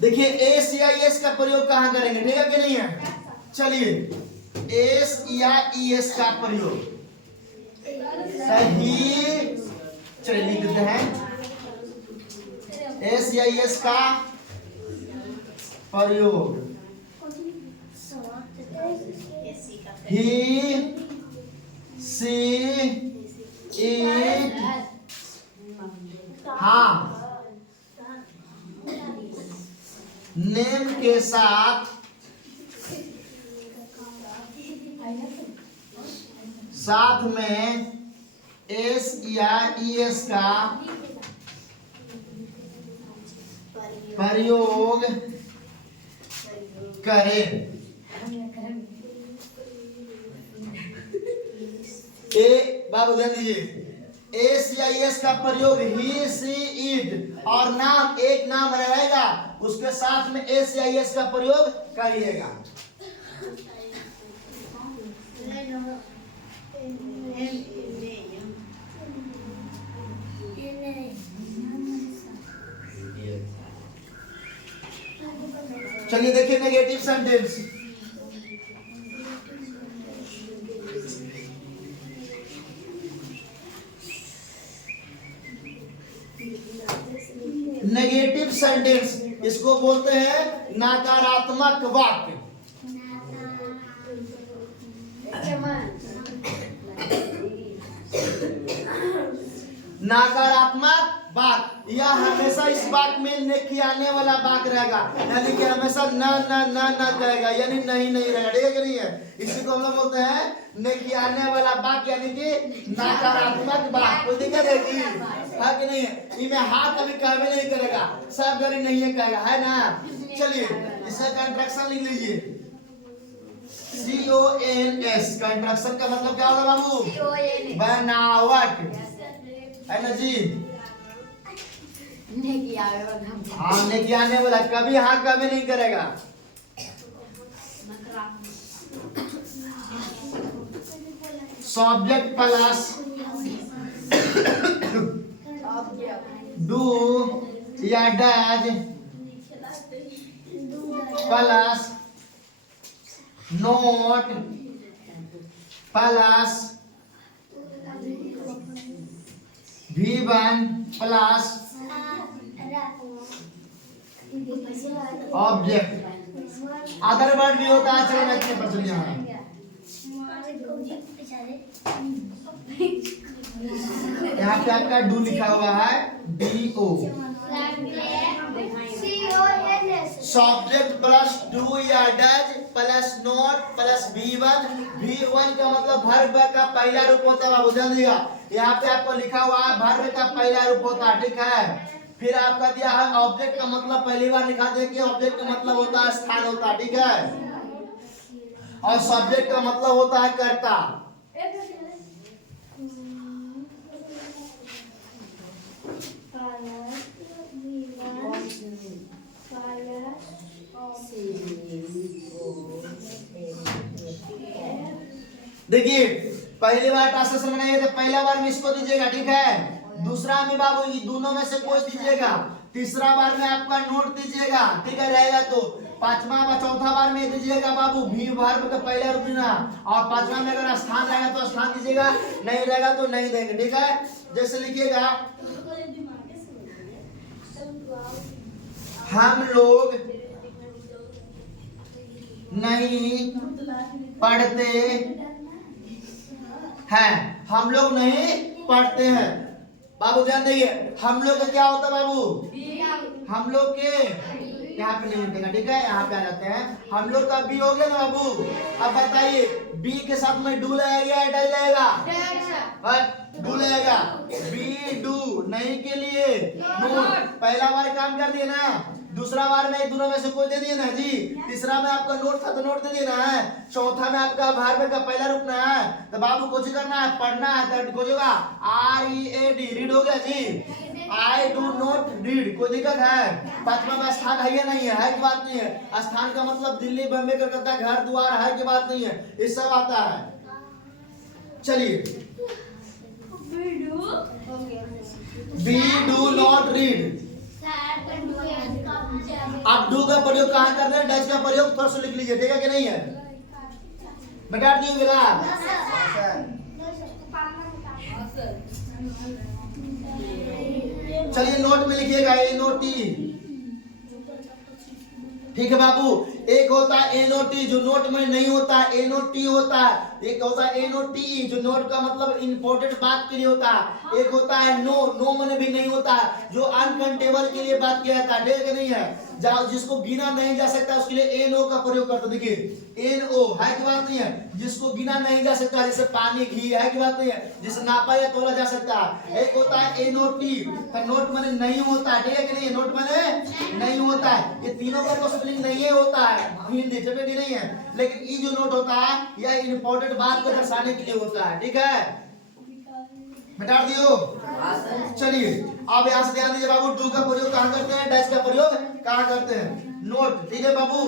देखिए एस या एस का प्रयोग कहाँ करेंगे, ठीक है कि नहीं है। चलिए एस या एस का प्रयोग सही, चलिए लिख देते हैं एस या एस का प्रयोग। ही सी इट, हाँ नेम के साथ में एस या ईएस का प्रयोग करें। बाबू ध्यान दीजिए, एस या एस का प्रयोग ही सी इट और नाम एक नाम रहेगा उसके साथ में एस या एस का प्रयोग करिएगा। चलिए देखिए नेगेटिव सेंटेंस। नेगेटिव सेंटेंस इसको बोलते हैं नकारात्मक वाक्य। नकारात्मक वाक्य यह हमेशा इस वाक्य में नेकियाने वाला वाक्य रहेगा, यानी कि हमेशा न न न न कहेगा, यानी नहीं नहीं रहेगा, ठीक है कि नहीं है। इसी को हम लोग बोलते हैं नेकियाने वाला वाक्य, यानी कि नकारात्मक वाक्य। कोई दिक्कत है कि है कि नहीं है। इनमें हाँ कभी कहवे नहीं करेगा, सब गरी नहीं है कहेगा, है ना। चलिए इसका कंट्रैक्शन लिख लीजिए, CONS। कंट्रैक्शन का मतलब क्या होगा बाबू, बनावट, है ना जी। हाँ नेकियाने वाला, कभी हाँ कभी नहीं करेगा। सब्जेक्ट प्लस डू या does plus note plus V1 plus object. Other word भी होता है, चलो नेक्स्ट पर चलिए। यहाँ पे आपका डू लिखा हुआ है, DO। सब्जेक्ट प्लस डू या does plus note plus V1। V1 का मतलब वर्ब का पहला रूप होता है बाबू, ध्यान दीजिएगा। यहाँ पे आपको लिखा हुआ है वर्ब का पहला रूप होता है, ठीक है। फिर आपका दिया है ऑब्जेक्ट का मतलब, पहली बार लिखा दे कि ऑब्जेक्ट का मतलब होता है स्थान होता है, ठीक है। और सब्जेक्ट का मतलब होता है कर्ता। देखिए पहली बार ट्रांसलेशन बनाइए तो पहला बार में इसको दीजिएगा, ठीक है। दूसरा में बाबू ये दोनों में से कोई दीजिएगा। तीसरा बार में आपका नोट दीजिएगा, ठीक है, रहेगा तो। पांचवा व चौथा बार में दीजिएगा बाबू भी वर्ब का पहला रूप देना। और पांचवा में अगर स्थान रहेगा तो स्थान दीजिएगा, नहीं रहेगा तो नहीं देंगे, ठीक है। जैसे लिखिएगा, हम लोग नहीं पढ़ते हैं, हम लोग नहीं पढ़ते हैं। बाबू ध्यान देंगे, हम लोग का क्या होता है बाबू, हम लोग के यहाँ पे नहीं मिलतेगा, ठीक है। यहाँ पे आ जाते हैं, हम लोग का बी हो गया ना बाबू। अब बताइए बी के साथ में डू लगेगा या डल जाएगा, डू लगेगा। बी डू नहीं के लिए नोट, पहला बार काम कर दिए ना। दूसरा बार में दोनों में से कोई दे दिए ना जी। तीसरा में आपका नोट था तो नोट दे दिया ना है। चौथा में आपका वर्ब का पहला रूप ना है, तो बाबू कुछ करना है, पढ़ना है, तो कुछ होगा READ, रीड हो गया जी। आई डू नॉट रीड, कोई दिक्कत है। पांचवा में स्थान है या नहीं है की बात नहीं है। स्थान का मतलब दिल्ली बम्बई कलकत्ता घर द्वार है की बात नहीं है, ये सब आता है। चलिए वी डू नॉट रीड। आप डू का प्रयोग कहाँ कर रहे हैं? डज का प्रयोग थोड़ा सा लिख लीजिए, ठीक है कि नहीं है? बता दियो बेला। चलिए नोट में लिखिएगा एनओटी, ठीक है बाबू। एक होता है एनओटी जो नोट में नहीं होता है, एनओटी होता है। एक होता है एनओटी जो नोट का मतलब इंपॉर्टेंट बात के लिए होता है। एक होता है नो, नो मने भी नहीं होता है, जो अनकंटेबल के लिए बात किया जाता है, ठीक है नहीं है? जिसको गिना नहीं जा सकता उसके लिए एनओ का प्रयोग करते। देखिए एनओ है की बात नहीं है, जिसको गिना नहीं जा सकता, जैसे पानी घी है की बात नहीं है, जिसे नापा या तोला जा सकता है। एक होता है एनओटी, नोट मने नहीं होता है, ठीक है कि नहीं? नोट मने नहीं होता है। ये तीनों का तो स्पेलिंग नहीं होता है हिंदी जब भी नहीं है, लेकिन ये जो नोट होता है यह इंपॉर्टेंट बात को दर्शाने के लिए होता है, ठीक है? बता दियो। चलिए अब यहाँ से ध्यान दीजिए बाबू, डू का प्रयोग कहाँ करते हैं, डैश का प्रयोग कहाँ करते हैं? नोट, ठीक है बाबू।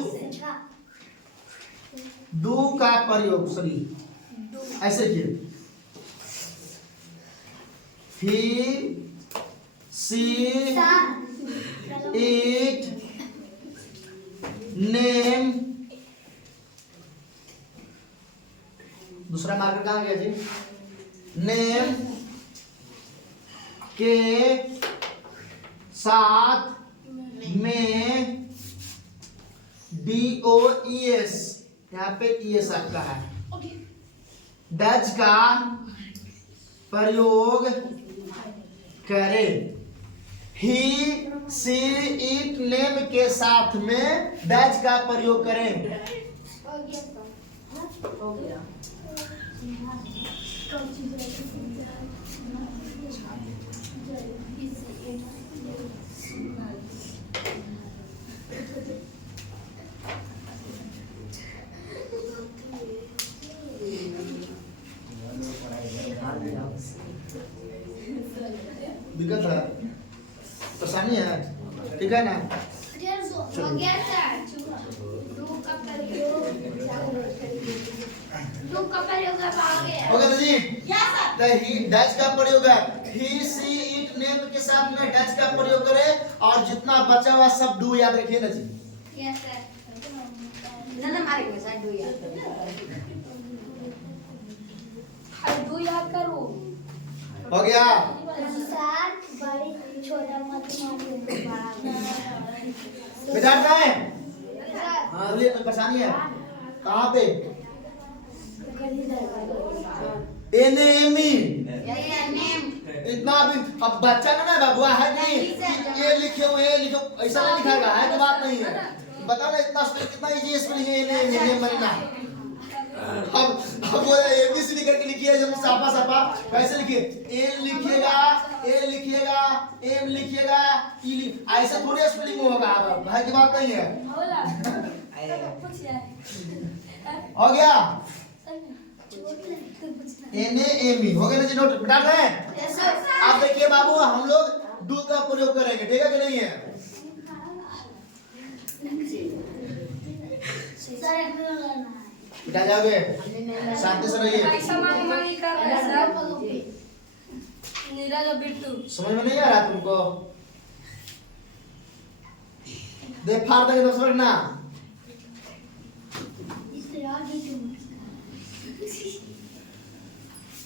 डू का प्रयोग सही ऐसे किए, ही सी इट नेम। दूसरा मार्कर कहाँ गया जी? नेम के साथ में DOES, यहाँ पे ES आपका है, डज का प्रयोग करे। ही सी इट नेम के साथ में डज का प्रयोग करें। दिक्कत है, परेशानी है, ठीक है ना? हो गया जी। डच का प्रयोग है, ही सी इट नेम के साथ में डच का प्रयोग करें, और जितना बचा हुआ सब डू याद रखिए ना जी। Yes sir. ना मारेंगे सर, डू याद डू याद करो। हो गया बेटा है? हाँ बोलिए, कोई परेशानी है? कहाँ पे? एनेमी इतना भी अब बच्चा ना बाबू है नहीं, ये लिखे हुए ऐसा नहीं लिखा है, तो बात नहीं है। बता ना इतना कितना इजी स्पेलिंग है एनेमी मरना। अब वो एबीसीडी करके लिखिए, जब सापा सापा कैसे लिखिए? ए लिखिएगा, ए लिखिएगा, एम लिखिएगा, ई ऐसा थोड़ी स्पेलिंग होगा। अब भाई की बात नहीं है। हो गया एनेमी हो गया ना जी? नोट बता रहे हैं? अब देखिए बाबू, हम लोग डू का प्रयोग करेंगे, ठीक है कि नहीं है? बेटा जाओगे शांति से रहिए। समझ में नहीं आ रहा तुमको? देख फाड़ देंगे तो समझ ना।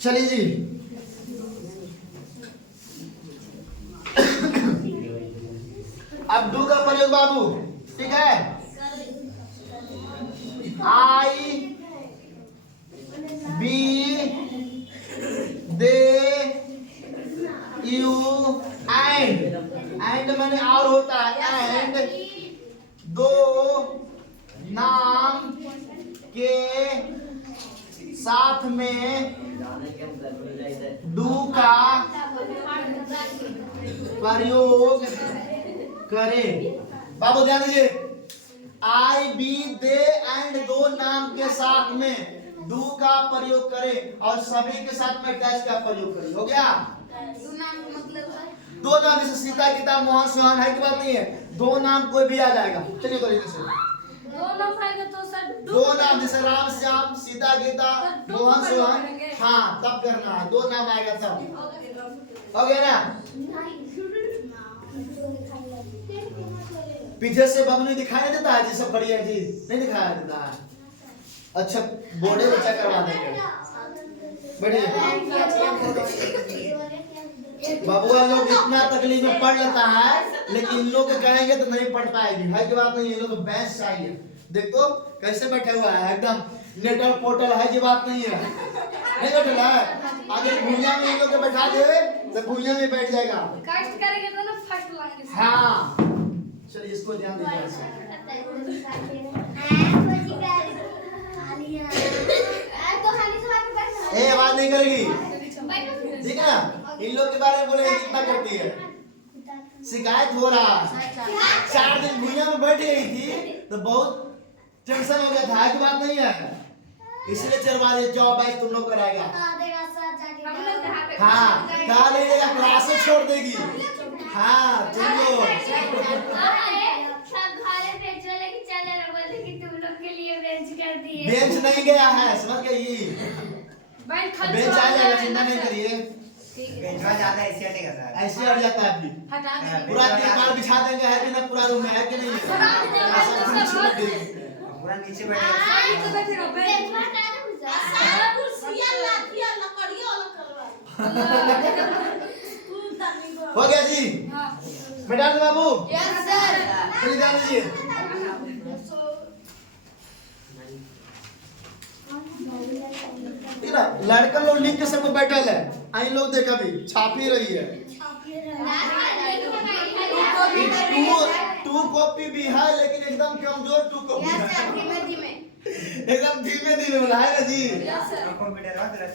चलिए जी, अब डू का प्रयोग बाबू, ठीक है? आई बी दे यू एंड मैंने और होता है, एंड दो नाम के साथ में डू का प्रयोग करें। बाबू ध्यान दीजिए, आई बी दे एंड दो नाम के साथ में डू का प्रयोग करें, और सभी के साथ में डैश का प्रयोग करें। हो गया? दो नाम जैसे सीता गीता मोहन सुहान है कि बात नहीं है? दो नाम कोई भी आ जाएगा। चलिए तो जैसे दो नाम जैसे राम श्याम सीता गीता मोहन सुहान, हाँ तब करना है, दो नाम आएगा तब। हो गया ना? पीछे से बबलू दिखाई नहीं देता है जी, सब बढ़िया जी नहीं दिखाई देता है। अच्छा बोर्डे में चेक करवा देंगे, बढ़िया। बबुआ लोग इतना तकलीफ में पढ़ लेता है, लेकिन इन लोग कहेंगे तो नहीं पढ़ पाएगी, है की बात नहीं। ये लोग बेस्ट चाहिए, देखो कैसे बैठे हुआ है, एकदम नेटल पोर्टल है की बात नहीं है, नहीं बैठे है। आगे भूलिया में इन लोग को बैठा दे तो भूलिया में बैठ जाएगा। कष्ट करेंगे तो ना फर्स्ट लाएंगे। हाँ चलिए इसको ध्यान दीजिए। ए आवाज नहीं करेगी, ठीक है ना? इन लोग के बारे में बोले कितना करती है, शिकायत हो रहा है। 4 दिन भुइयां में बैठ गई थी तो बहुत टेंशन हो गया था, की बात नहीं है, इसलिए चलवा दे जाओ भाई तुम लोग कराएगा। हाँ कहा नहीं देगा, क्लास से छोड़ देगी। हाँ चलो बेंच नहीं गया है, समझ गई? बेंच आ जाएगा, चिंता नहीं करिए। बेंचवा ज्यादा ऐसे हटेगा सर, ऐसे हट जाता है अभी, पूरा तिरपाल बिछा देंगे, है कि ना? पूरा रूम में है कि नहीं? पूरा नीचे बैठेगा। हो गया जी? मैडम बाबू चलिए जान लीजिए। लड़का लोग लिख के सबको बैठल है, आई लोग देखा भी छाप ही रही है। 2 कॉपी भी है, लेकिन एकदम कमजोर 2 कॉपी है, एकदम धीमे धीमे बोला है ना जी। कंप्यूटर बात रख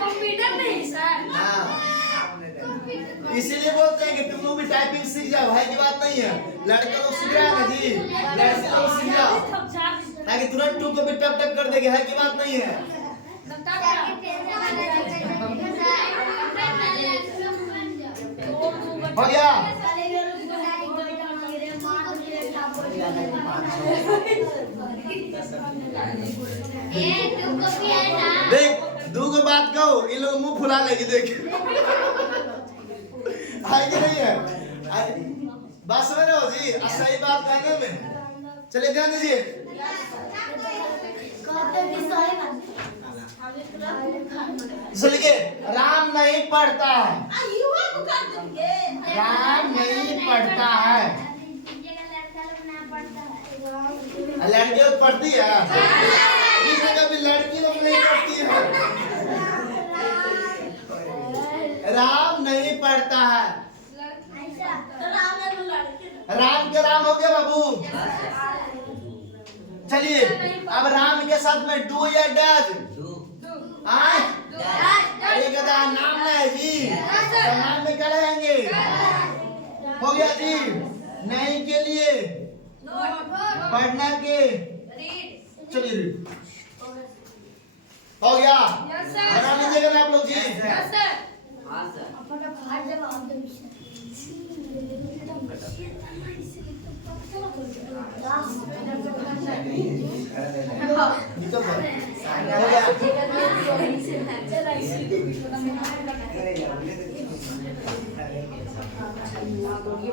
कंप्यूटर नहीं सर। हाँ इसीलिए बोलते हैं कि तुम लोग भी टाइपिंग सीख जाओ, है की बात नहीं है? लड़का लोग सीख रहा है ना जी, लड़के लोग सीख जाओ, ताकि तुरंत 2 कॉपी टप टप कर देंगे, है की बात नहीं है? हो गया? देख 2 को बात कहो, इन लोग मुंह फुला लेगी, देख है कि नहीं है? बात समझ रहे हो जी? सही बात कहने में। चलिए ध्यान दीजिए। लिखिए राम नहीं पढ़ता है, राम नहीं पढ़ता है। लड़की लोग पढ़ती है, इस जगह भी लड़की लोग नहीं पढ़ती है। राम नहीं पढ़ता है, राम के राम हो गया बाबू। चलिए अब राम के साथ में डू या डज? अरे गधा नाम है जी, तो नाम में क्या रहेंगे? हो गया जी। नहीं के लिए पढ़ना के, चलिए हो गया। बना लीजिएगा ना आप लोग जी?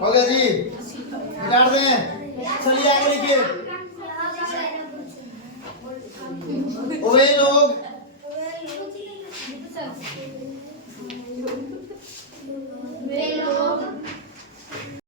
हो गया जी, निकाल दें। चलिए आगे लिखिए। ओवे नो